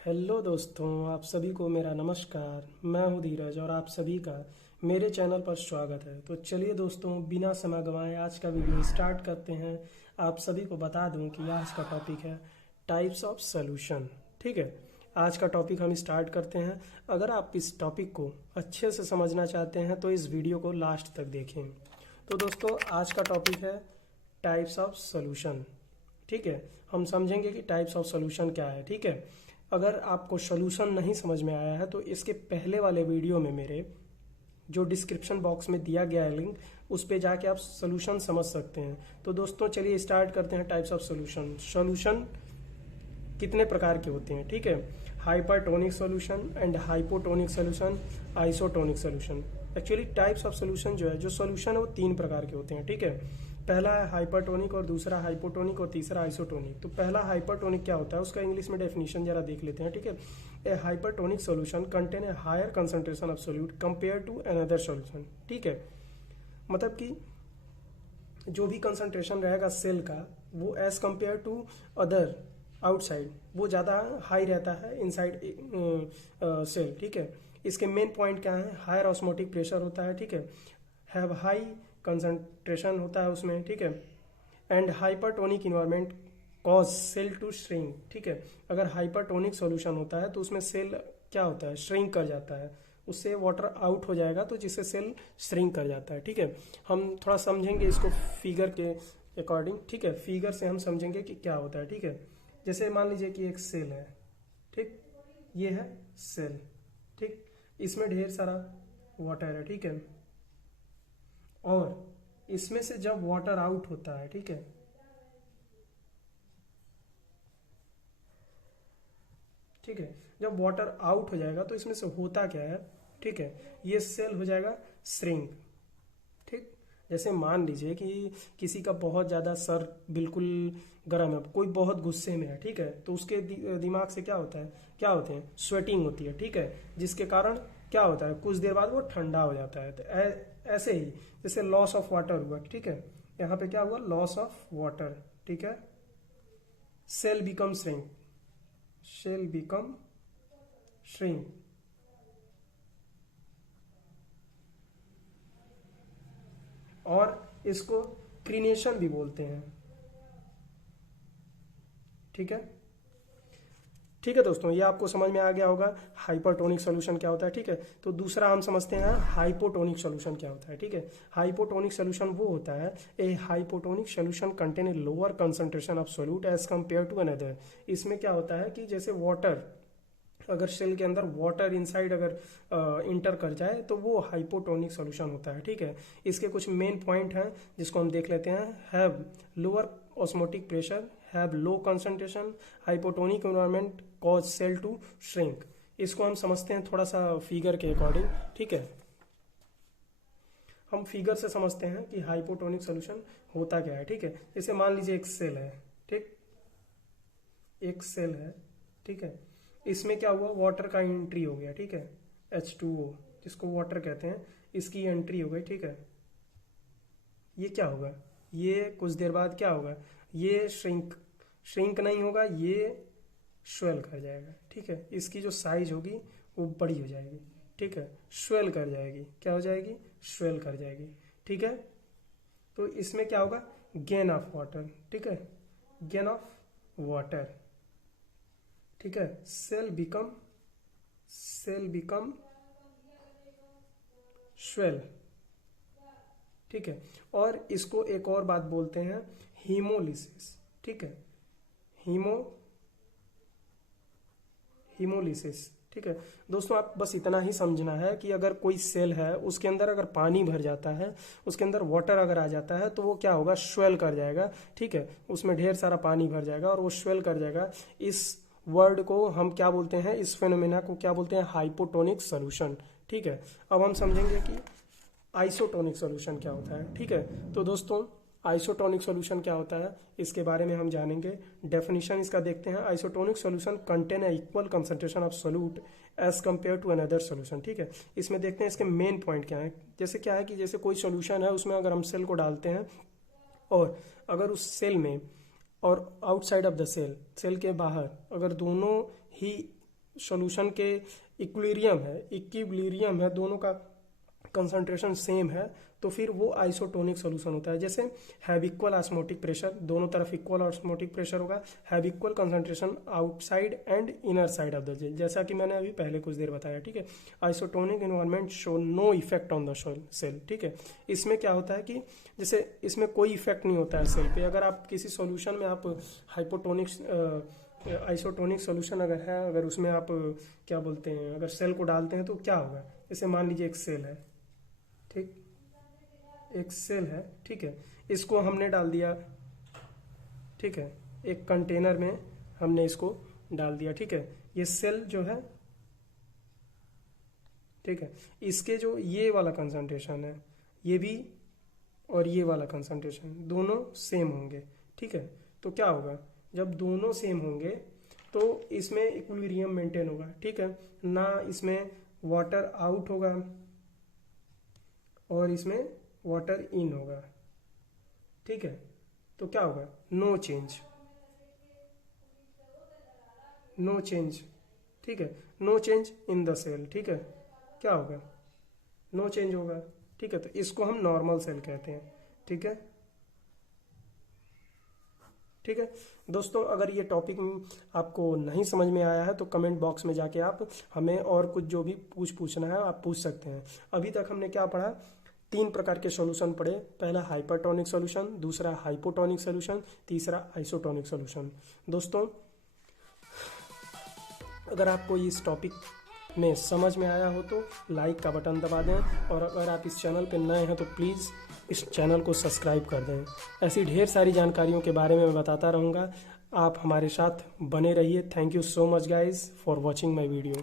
Hello दोस्तों, आप सभी को मेरा नमस्कार। मैं हूं धीरज और आप सभी का मेरे चैनल पर स्वागत है। तो चलिए दोस्तों, बिना समय गंवाए आज का वीडियो स्टार्ट करते हैं। आप सभी को बता दूं कि आज का टॉपिक है टाइप्स ऑफ सॉल्यूशन। ठीक है, आज का टॉपिक हम स्टार्ट करते हैं। अगर आप इस टॉपिक को अच्छे से समझना चाहते हैं तो इस वीडियो को लास्ट तक देखें। तो दोस्तों, आज का टॉपिक है टाइप्स ऑफ सॉल्यूशन। ठीक है, हम समझेंगे कि टाइप्स ऑफ सॉल्यूशन क्या है। ठीक है, अगर आपको सॉल्यूशन नहीं समझ में आया है तो इसके पहले वाले वीडियो में मेरे जो डिस्क्रिप्शन बॉक्स में दिया गया है लिंक, उस पे जाके आप सॉल्यूशन समझ सकते हैं। तो दोस्तों चलिए स्टार्ट करते हैं। Types of solution. सॉल्यूशन कितने प्रकार के होते हैं? ठीक है, hypertonic solution and hypotonic solution, isotonic solution. Actually types of solution जो है, जो सॉल्यूशन है वो तीन प्रकार के होते हैं। ठीक है, पहला है हाइपरटोनिक और दूसरा हाइपोटोनिक और तीसरा आइसोटोनिक। तो पहला हाइपरटोनिक क्या होता है, उसका इंग्लिश में डेफिनेशन जरा देख लेते हैं। ठीक है, a hypertonic solution contain a higher concentration of solute compare to another solution. ठीक है, मतलब कि जो भी कंसंट्रेशन रहेगा सेल का, वो as compare to other outside वो ज़्यादा हाई रहता है इनसाइड सेल। ठीक है, इसके मेन पॉइंट क्या है? हायर ऑस्मोटिक प्रेशर होता है। ठीक है, हैव हाई कंसंट्रेशन होता है उसमें। ठीक है, and hypertonic environment cause cell to shrink. ठीक है, अगर हाइपरटोनिक सॉल्यूशन होता है तो उसमें सेल क्या होता है? श्रिंक कर जाता है, उससे वाटर आउट हो जाएगा तो जिससे सेल श्रिंक कर जाता है। ठीक है, हम थोड़ा समझेंगे इसको फिगर के अकॉर्डिंग। ठीक है, फिगर से हम समझेंगे कि क्या होता है। ठीक है, जैसे मान लीजिए कि एक सेल है। ठीक, ये है सेल। ठीक, इसमें ढेर सारा वाटर है। ठीक है, और इसमें से जब वाटर आउट होता है, ठीक है, ठीक है, जब वाटर आउट हो जाएगा तो इसमें से होता क्या है? ठीक है, ये सेल हो जाएगा श्रिंक। ठीक, जैसे मान लीजिए कि किसी का बहुत ज़्यादा सर बिल्कुल गर्म है, कोई बहुत गुस्से में है। ठीक है, तो उसके दिमाग से क्या होता है, क्या होते हैं? स्वेटिंग होती है। ठीक है, जिसके कारण क्या होता है, कुछ देर बाद वो ठंडा हो जाता है। तो ऐसे ही जैसे लॉस ऑफ वाटर हुआ। ठीक है, यहाँ पे क्या हुआ? Loss of water. ठीक है, cell become shrink, cell become shrink. और इसको क्रीनेशन भी बोलते हैं। ठीक है, ठीक है दोस्तों, ये आपको समझ में आ गया होगा हाइपरटोनिक सॉल्यूशन क्या होता है। ठीक है, तो दूसरा हम समझते हैं हाइपोटोनिक सॉल्यूशन क्या होता है। ठीक है, हाइपोटोनिक सॉल्यूशन वो होता है, a hypotonic solution contain a lower concentration of solute as compare to another. इसमें क्या होता है कि जैसे वाटर, अगर सेल के अंदर वाटर इनसाइड अगर इंटर कर जाए तो वो हाइपोटोनिक सॉल्यूशन होता है। ठीक है, इसके कुछ मेन पॉइंट हैं जिसको हम देख लेते हैं। Have lower osmotic pressure, have low concentration, hypotonic environment cause cell to shrink. इसको हम समझते हैं थोड़ा सा फिगर के अकॉर्डिंग। ठीक है, हम फिगर से समझते हैं कि हाइपोटोनिक सॉल्यूशन होता क्या है। ठीक है, जैसे मान लीजिए एक सेल है। ठीक, एक सेल है। ठीक है, इसमें क्या हुआ? वाटर का एंट्री हो गया। ठीक है, H2O जिसको वाटर कहते हैं, इसकी एंट्री हो गई। ठीक है, ये क्या होगा? ये कुछ देर बाद क्या होगा? ये श्रिंक, श्रिंक नहीं होगा, ये स्वेल कर जाएगा। ठीक है, इसकी जो साइज होगी वो बड़ी हो जाएगी। ठीक है, स्वेल कर जाएगी। क्या हो जाएगी? स्वेल कर जाएगी। ठीक है, तो इसमें क्या होगा? Gain of water. ठीक है, गेन ऑफ वाटर। ठीक है, सेल बिकम स्वेल। ठीक है, और इसको एक और बात बोलते हैं हीमोलिसिस। ठीक है, हीमो हीमोलिसिस। ठीक है दोस्तों, आप बस इतना ही समझना है कि अगर कोई सेल है, उसके अंदर अगर पानी भर जाता है, उसके अंदर वाटर अगर आ जाता है तो वो क्या होगा? स्वेल कर जाएगा। ठीक है, उसमें ढेर सारा पानी भर जाएगा और वो स्वेल कर जाएगा। इस वर्ड को हम क्या बोलते हैं? इस फेनोमेना को क्या बोलते हैं? Hypotonic solution. ठीक है, अब हम समझेंगे कि आइसोटोनिक सॉल्यूशन क्या होता है। ठीक है, तो दोस्तों आइसोटोनिक सॉल्यूशन क्या होता है इसके बारे में हम जानेंगे। डेफिनेशन इसका देखते हैं। Isotonic solution contain equal concentration of solute as compare to another solution. ठीक है, इसमें देखते हैं इसके मेन पॉइंट क्या है। जैसे क्या है कि जैसे कोई सॉल्यूशन है, उसमें अगर हम सेल को डालते हैं और अगर उस सेल में और outside of the cell, cell के बाहर अगर दोनों ही सॉल्यूशन के इक्विलिब्रियम है, दोनों का कंसंट्रेशन सेम है, तो फिर वो आइसोटोनिक सॉल्यूशन होता है। जैसे हैव इक्वल ऑस्मोटिक प्रेशर, दोनों तरफ इक्वल ऑस्मोटिक प्रेशर होगा, have equal concentration outside and inner side of the gel, जैसा कि मैंने अभी पहले कुछ देर बताया, ठीक है। Isotonic environment show no effect on the cell, ठीक है। इसमें क्या होता है कि जैसे इसमें कोई इफेक्ट नहीं होता है सेल पे। अगर आप किसी सॉल्यूशन में आप आइसोटोनिक सॉल्यूशन अगर है, अगर उसमें आप क्या बोलते हैं, अगर सेल को डालते हैं तो क्या होगा। जैसे मान लीजिए एक सेल है, ठीक, एक सेल है, ठीक है, इसको हमने डाल दिया, ठीक है, एक कंटेनर में हमने इसको डाल दिया, ठीक है। ये सेल जो है, ठीक है, इसके जो ये वाला कंसंट्रेशन है, ये भी और ये वाला कंसंट्रेशन दोनों सेम होंगे, ठीक है। तो क्या होगा, जब दोनों सेम होंगे तो इसमें इक्विलिब्रियम मेंटेन होगा, ठीक है ना। इसमें वाटर आउट होगा और इसमें वाटर इन होगा, ठीक है। तो क्या होगा, नो चेंज, ठीक है, no change in the cell, ठीक है। क्या होगा, नो चेंज होगा, ठीक है। तो इसको हम नॉर्मल सेल कहते हैं, ठीक है, ठीक है। दोस्तों, अगर ये टॉपिक आपको नहीं समझ में आया है तो कमेंट बॉक्स में जाके आप हमें और कुछ जो भी पूछना है आप पूछ सकते हैं। अभी तक हमने क्या पढ़ा, 3 प्रकार के सॉल्यूशन पढ़े। पहला हाइपरटोनिक सॉल्यूशन, दूसरा हाइपोटोनिक सॉल्यूशन, तीसरा आइसोटोनिक सॉल्यूशन। दोस्तों, अगर आपको इस टॉपिक में समझ में आया हो तो लाइक का बटन दबा दें, और अगर आप इस चैनल पर नए हैं तो प्लीज़ इस चैनल को सब्सक्राइब कर दें। ऐसी ढेर सारी जानकारियों के बारे में मैं बताता रहूँगा, आप हमारे साथ बने रहिए। Thank you so much guys for watching my video.